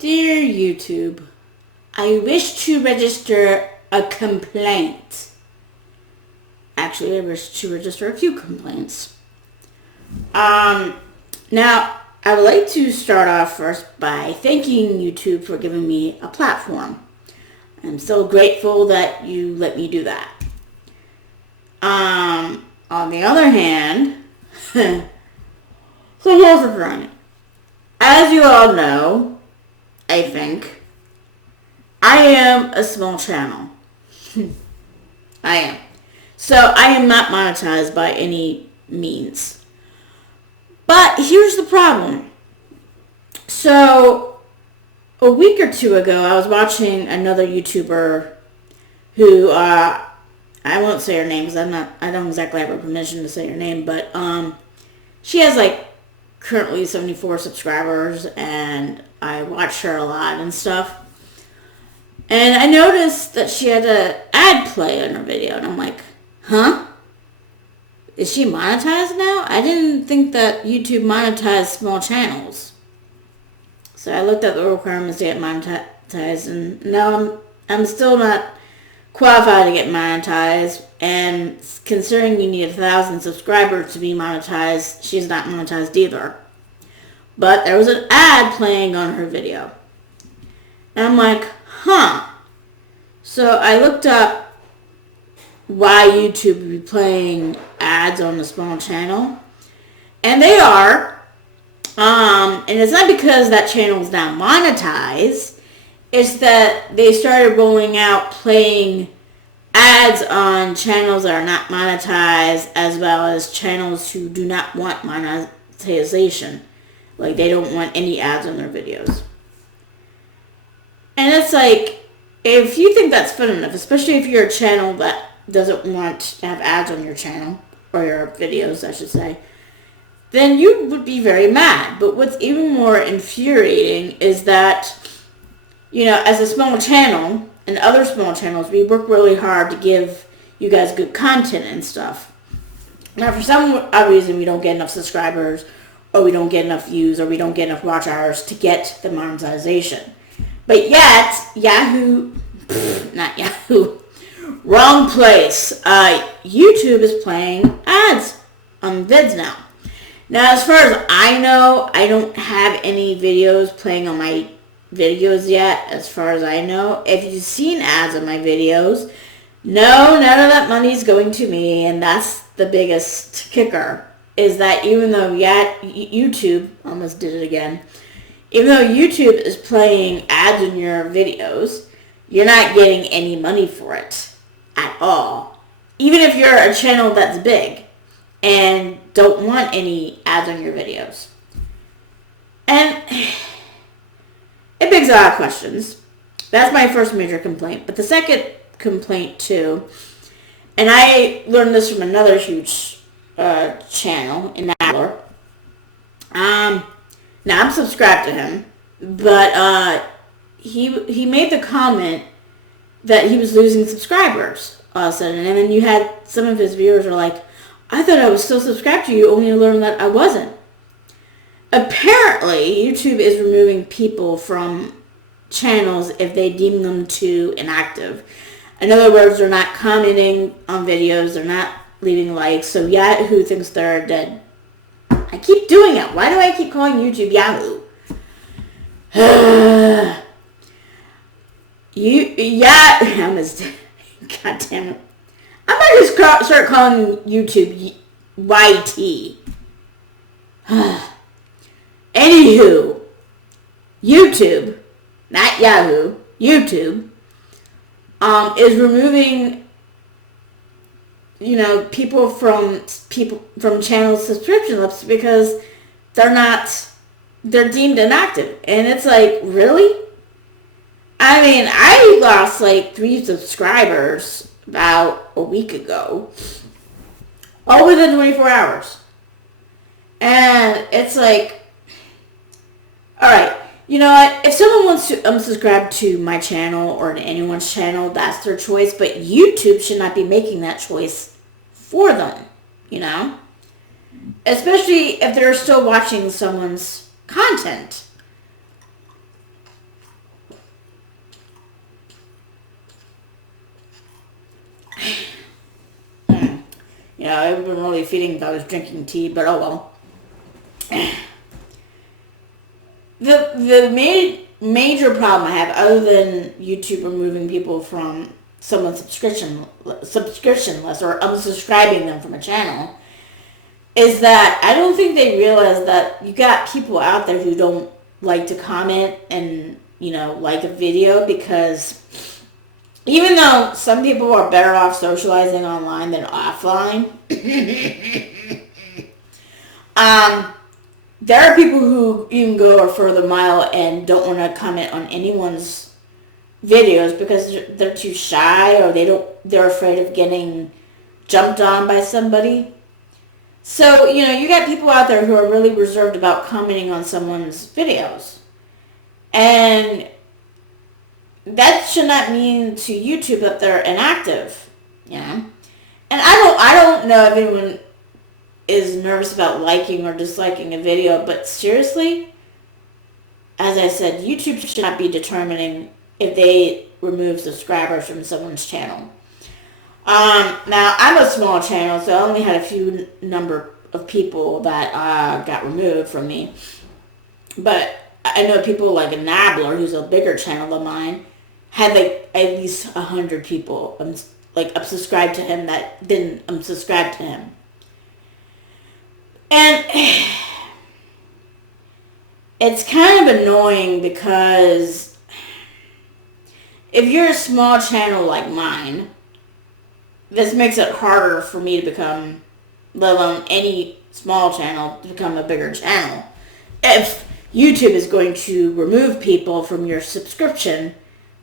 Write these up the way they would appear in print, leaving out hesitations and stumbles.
Dear YouTube, I wish to register a complaint. Actually, I wish to register a few complaints. Now, I would like to start off first by thanking YouTube for giving me a platform. I'm so grateful that you let me do that. On the other hand, so here's the thing. As you all know, I think, I am a small channel. I am. So I am not monetized by any means. But here's the problem. So a week or two ago, I was watching another YouTuber who, I won't say her name because I don't exactly have her permission to say her name, but she has currently 74 subscribers, and I watch her a lot and stuff. And I noticed that she had an ad play on her video, and I'm like, huh? Is she monetized now? I didn't think that YouTube monetized small channels. So I looked at the requirements to get monetized, and now I'm still not qualified to get monetized. And considering you need 1,000 subscribers to be monetized, she's not monetized either. But there was an ad playing on her video. And I'm like, huh. So I looked up why YouTube would be playing ads on a small channel. And they are. And it's not because that channel is not monetized. It's that they started rolling out playing ads on channels that are not monetized, as well as channels who do not want monetization. Like, they don't want any ads on their videos. And it's like, if you think that's fun enough, especially if you're a channel that doesn't want to have ads on your channel, or your videos, I should say, then you would be very mad. But what's even more infuriating is that, as a small channel, and other small channels, we work really hard to give you guys good content and stuff. Now, for some odd reason, we don't get enough subscribers, or we don't get enough views, or we don't get enough watch hours to get the monetization. But yet, wrong place. YouTube is playing ads on vids now. Now, as far as I know, I don't have any videos playing on my videos yet, as far as I know. If you've seen ads on my videos, no, none of that money's going to me, and that's the biggest kicker, is that even though YouTube, almost did it again, even though YouTube is playing ads in your videos, you're not getting any money for it at all. Even if you're a channel that's big and don't want any ads on your videos. And it begs a lot of questions. That's my first major complaint. But the second complaint too, and I learned this from another huge channel in Adler. Now I'm subscribed to him, but he made the comment that he was losing subscribers all of a sudden, and then you had some of his viewers are like, I thought I was still subscribed to you, only to learn that I wasn't. Apparently, YouTube is removing people from channels if they deem them too inactive. In other words, they're not commenting on videos, they're not leaving likes, so Yahoo thinks they're dead. I keep doing it. Why do I keep calling YouTube Yahoo? God damn it. I might just start calling YouTube YT. Anywho, YouTube, not Yahoo, YouTube, is removing, people from channel subscription lists because they're deemed inactive. And it's like, really? I mean, I lost 3 subscribers about a week ago, all within 24 hours. And it's like, alright, you know what? If someone wants to unsubscribe to my channel or to anyone's channel, that's their choice. But YouTube should not be making that choice for them, Especially if they're still watching someone's content. You know, it would have been really fitting if I was drinking tea, but oh well. The major problem I have, other than YouTube removing people from someone's subscription list or unsubscribing them from a channel, is that I don't think they realize that you got people out there who don't like to comment and, you know, like a video, because even though some people are better off socializing online than offline, there are people who even go a further mile and don't want to comment on anyone's videos because they're too shy, or they're afraid of getting jumped on by somebody. So, you know, you got people out there who are really reserved about commenting on someone's videos. And that should not mean to YouTube that they're inactive, you know? And I don't know if anyone is nervous about liking or disliking a video, but seriously, as I said, YouTube should not be determining if they remove subscribers from someone's channel. Now, I'm a small channel, so I only had a few number of people that got removed from me. But I know people like Nabler, who's a bigger channel than mine, had like at least 100 people unsubscribed to him that didn't unsubscribe to him. And it's kind of annoying because if you're a small channel like mine, this makes it harder for me to become, let alone any small channel, to become a bigger channel. If YouTube is going to remove people from your subscription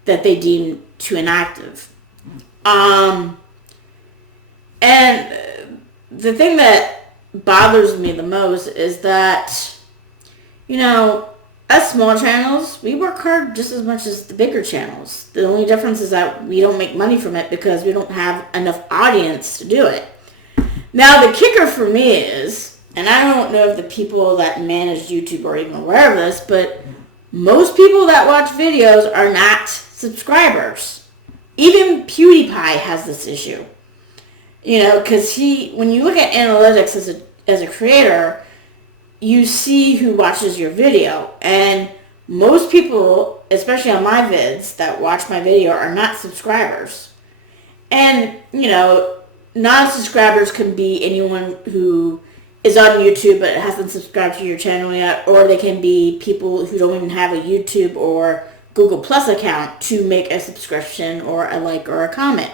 that they deem too inactive. And the thing that bothers me the most is that, you know, us small channels, we work hard just as much as the bigger channels. The only difference is that we don't make money from it because we don't have enough audience to do it. Now, the kicker for me is, and I don't know if the people that manage YouTube are even aware of this, but most people that watch videos are not subscribers. Even PewDiePie has this issue. You know, because when you look at analytics as a creator, you see who watches your video. And most people, especially on my vids, that watch my video are not subscribers. And, you know, non-subscribers can be anyone who is on YouTube but hasn't subscribed to your channel yet, or they can be people who don't even have a YouTube or Google Plus account to make a subscription or a like or a comment.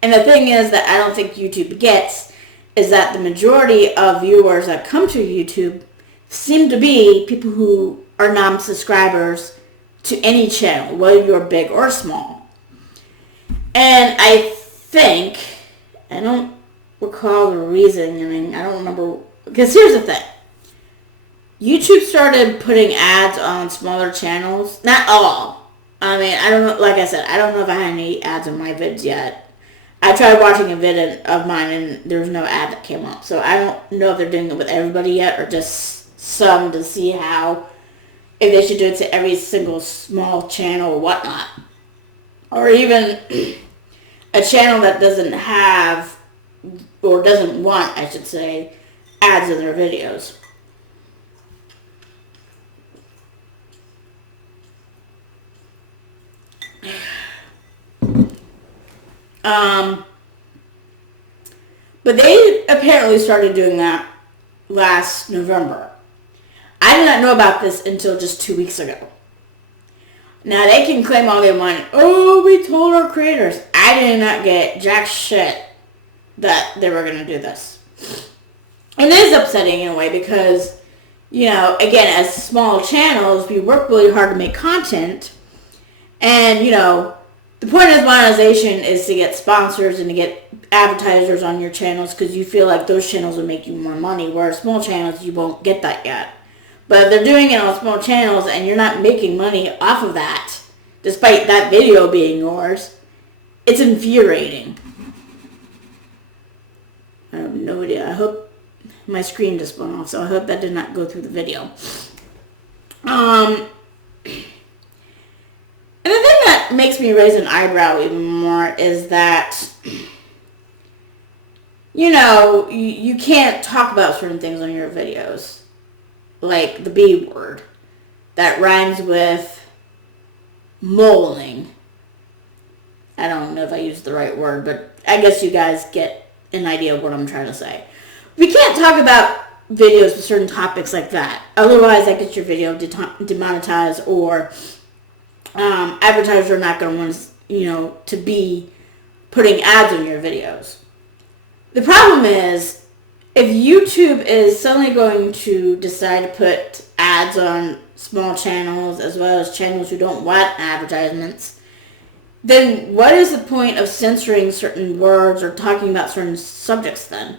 And the thing is that I don't think YouTube gets is that the majority of viewers that come to YouTube seem to be people who are non-subscribers to any channel, whether you're big or small. And I think, I don't recall the reasoning, I don't remember, because here's the thing. YouTube started putting ads on smaller channels. Not all. I mean, I don't know, like I said, I don't know if I had any ads on my vids yet. I tried watching a vid of mine and there was no ad that came up. So I don't know if they're doing it with everybody yet or just some to see if they should do it to every single small channel or whatnot. Or even a channel that doesn't have, or doesn't want, I should say, ads in their videos. But they apparently started doing that last November. I did not know about this until just 2 weeks ago. Now, they can claim all they want. Oh, we told our creators. I did not get jack shit that they were going to do this. And it is upsetting in a way because, you know, again, as small channels, we work really hard to make content. And, you know, the point of monetization is to get sponsors and to get advertisers on your channels because you feel like those channels will make you more money, whereas small channels, you won't get that yet. But if they're doing it on small channels and you're not making money off of that, despite that video being yours, it's infuriating. I have no idea. I hope my screen just went off, so I hope that did not go through the video. And the thing that makes me raise an eyebrow even more is that you can't talk about certain things on your videos. Like the B word. That rhymes with molding. I don't know if I used the right word, but I guess you guys get an idea of what I'm trying to say. We can't talk about videos with certain topics like that. Otherwise, that gets your video demonetized, or advertisers are not going to want to be putting ads on your videos. The problem is, if YouTube is suddenly going to decide to put ads on small channels as well as channels who don't want advertisements, then what is the point of censoring certain words or talking about certain subjects then?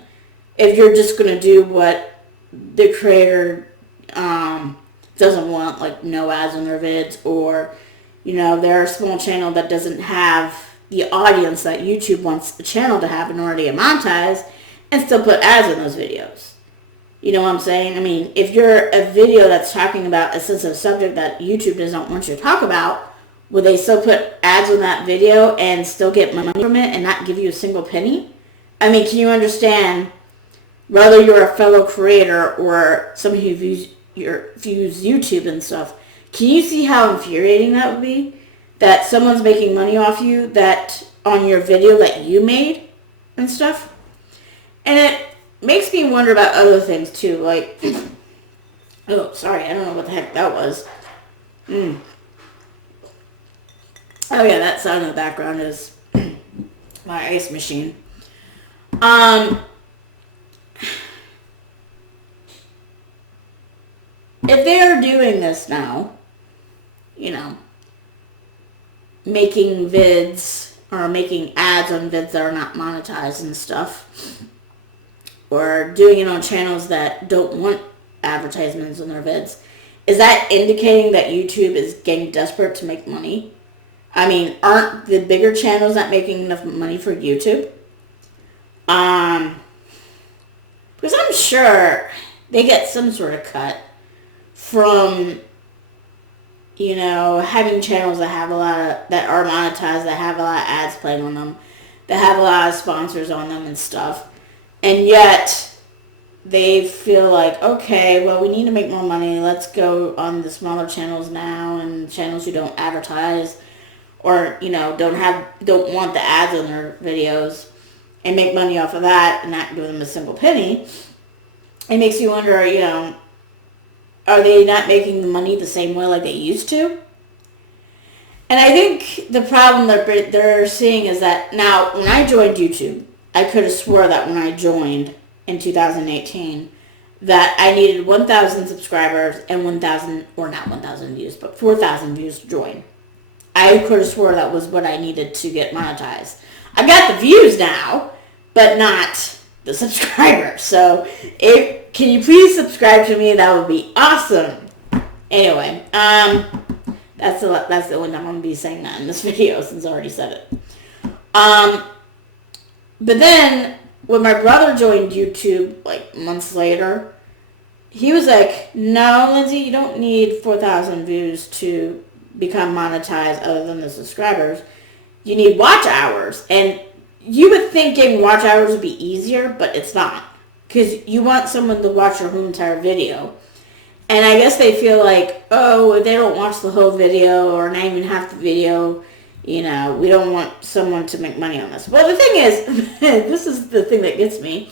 If you're just going to do what the creator doesn't want, like no ads on their vids, or, they're a small channel that doesn't have the audience that YouTube wants the channel to have in order to get monetized, and still put ads on those videos. You know what I'm saying? I mean, if you're a video that's talking about a sensitive subject that YouTube doesn't want you to talk about, will they still put ads on that video and still get money from it and not give you a single penny? I mean, can you understand, whether you're a fellow creator or somebody who views YouTube and stuff, can you see how infuriating that would be? That someone's making money off you that on your video that you made and stuff? And it makes me wonder about other things too, like, oh, sorry, I don't know what the heck that was. Oh yeah, that sound in the background is my ice machine. If they are doing this now, making vids or making ads on vids that are not monetized and stuff, or doing it on channels that don't want advertisements on their vids, is that indicating that YouTube is getting desperate to make money? I mean, aren't the bigger channels not making enough money for YouTube? Because I'm sure they get some sort of cut from, having channels that have that are monetized, that have a lot of ads playing on them, that have a lot of sponsors on them and stuff. And yet, they feel like, okay, well, we need to make more money. Let's go on the smaller channels now, and channels who don't advertise or, don't want the ads on their videos, and make money off of that and not give them a single penny. It makes you wonder, are they not making the money the same way like they used to? And I think the problem that they're seeing is that now, when I joined YouTube, I could have swore that when I joined in 2018 that I needed 1,000 subscribers and 1,000, or not 1,000 views, but 4,000 views to join. I could have swore that was what I needed to get monetized. I got the views now, but not the subscribers. So can you please subscribe to me? That would be awesome. Anyway, that's the only time I'm going to be saying that in this video, since I already said it. But then, when my brother joined YouTube, like, months later, he was like, no, Lindsay, you don't need 4,000 views to become monetized other than the subscribers. You need watch hours. And you would think getting watch hours would be easier, but it's not. Because you want someone to watch your whole entire video. And I guess they feel like, oh, if they don't watch the whole video or not even half the video, we don't want someone to make money on this. Well, the thing is, this is the thing that gets me.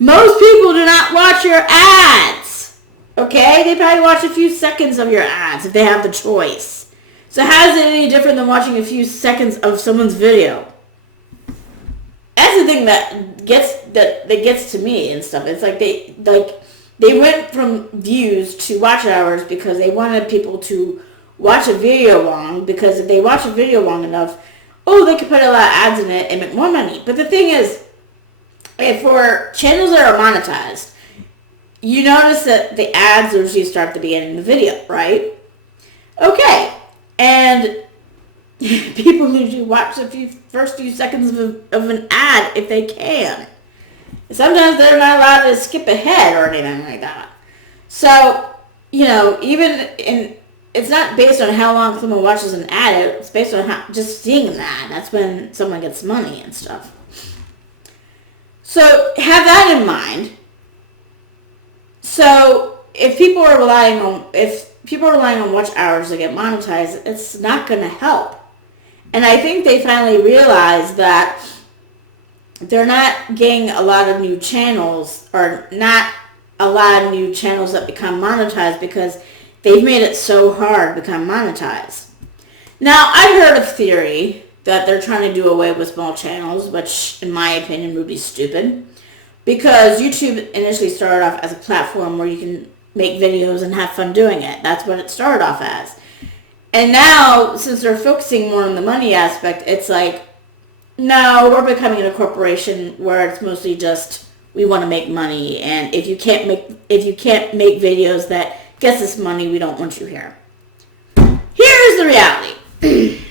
Most people do not watch your ads. Okay? They probably watch a few seconds of your ads if they have the choice. So how is it any different than watching a few seconds of someone's video? That's the thing that gets to me and stuff. It's like they went from views to watch hours because they wanted people to watch a video long, because if they watch a video long enough, they could put a lot of ads in it and make more money. But the thing is, if for channels that are monetized, you notice that the ads usually start at the beginning of the video, right? Okay. And people usually watch the first few seconds of an ad if they can. Sometimes they're not allowed to skip ahead or anything like that. So, it's not based on how long someone watches an ad. It's based on just seeing an ad. That's when someone gets money and stuff. So have that in mind. So if people are relying on watch hours to get monetized, it's not going to help. And I think they finally realized that they're not getting a lot of new channels, or not a lot of new channels that become monetized, because they've made it so hard to become monetized. Now, I've heard of theory that they're trying to do away with small channels, which in my opinion would be stupid, because YouTube initially started off as a platform where you can make videos and have fun doing it. That's what it started off as. And now, since they're focusing more on the money aspect, it's like, no, we're becoming a corporation where it's mostly just, we want to make money, and if you can't make videos that gets us money, we don't want you here. Here's the reality.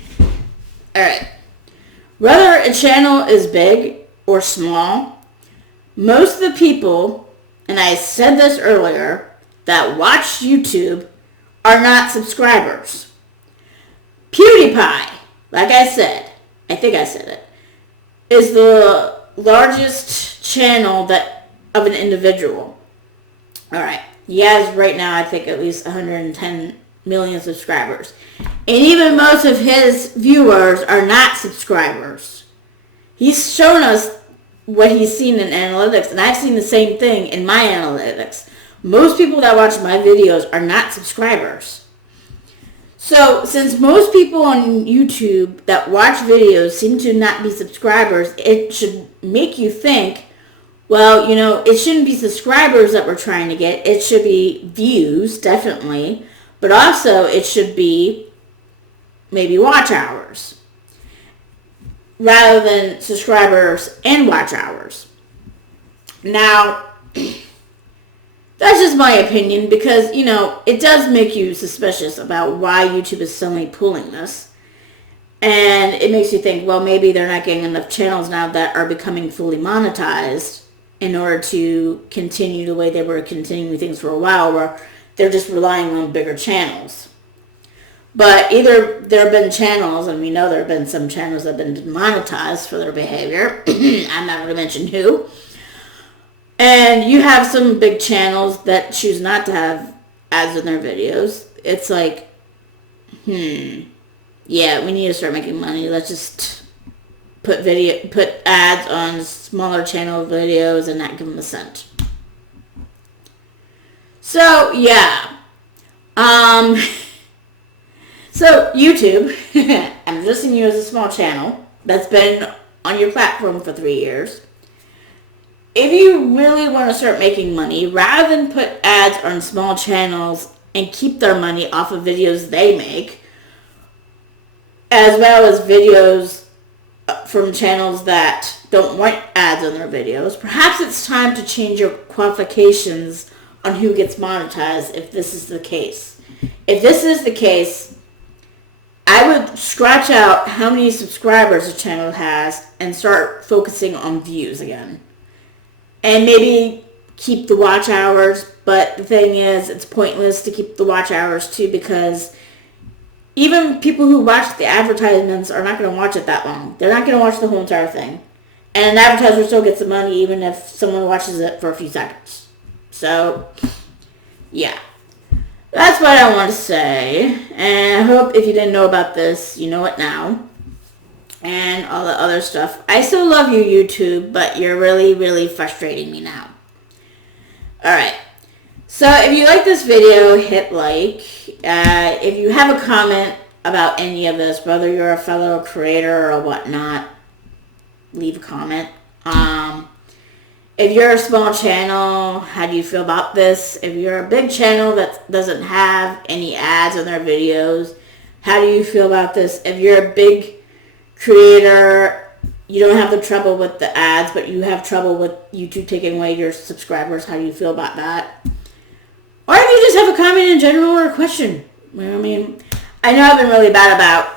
Alright. Whether a channel is big or small, most of the people, and I said this earlier, that watch YouTube are not subscribers. PewDiePie, like I said, I think I said it, is the largest channel of an individual. Alright. He has right now, I think, at least 110 million subscribers. And even most of his viewers are not subscribers. He's shown us what he's seen in analytics, and I've seen the same thing in my analytics. Most people that watch my videos are not subscribers. So, since most people on YouTube that watch videos seem to not be subscribers, it should make you think, well, it shouldn't be subscribers that we're trying to get. It should be views, definitely. But also, it should be maybe watch hours, rather than subscribers and watch hours. Now, that's just my opinion, because, it does make you suspicious about why YouTube is suddenly pulling this. And it makes you think, well, maybe they're not getting enough channels now that are becoming fully monetized in order to continue the way they were continuing things for a while, where they're just relying on bigger channels. But either there have been channels, and we know there have been some channels that have been demonetized for their behavior. I'm not going to mention who. And you have some big channels that choose not to have ads in their videos. It's like, yeah, we need to start making money. Let's just put ads on smaller channel videos and not give them a cent. So, yeah. So, YouTube, I'm listing you as a small channel that's been on your platform for 3 years. If you really want to start making money, rather than put ads on small channels and keep their money off of videos they make, as well as videos from channels that don't want ads on their videos, perhaps it's time to change your qualifications on who gets monetized if this is the case. If this is the case, I would scratch out how many subscribers a channel has and start focusing on views again. And maybe keep the watch hours, but the thing is, it's pointless to keep the watch hours too, because even people who watch the advertisements are not going to watch it that long. They're not going to watch the whole entire thing. And an advertiser still gets the money even if someone watches it for a few seconds. So, yeah. That's what I want to say. And I hope if you didn't know about this, you know it now. And all the other stuff. I still love you, YouTube, but you're really, really frustrating me now. Alright. So if you like this video, hit like. If you have a comment about any of this, whether you're a fellow creator or whatnot, leave a comment. If you're a small channel, how do you feel about this? If you're a big channel that doesn't have any ads on their videos, how do you feel about this? If you're a big creator, you don't have the trouble with the ads, but you have trouble with YouTube taking away your subscribers, how do you feel about that? Or if you just have a comment in general or a question. I mean, I know I've been really bad about,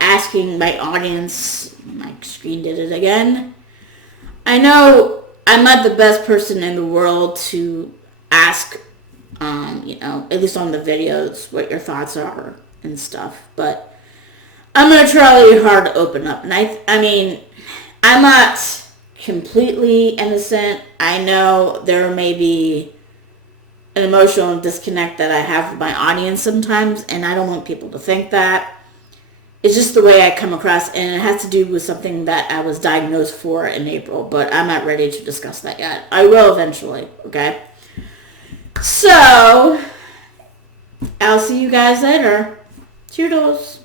asking my audience. My screen did it again. I know I'm not the best person in the world to ask, at least on the videos, what your thoughts are and stuff. But I'm going to try really hard to open up. And I mean, I'm not completely innocent. I know there may be an emotional disconnect that I have with my audience sometimes, and I don't want people to think that. It's just the way I come across, and it has to do with something that I was diagnosed for in April, but I'm not ready to discuss that yet. I will eventually, okay? So, I'll see you guys later. Toodles.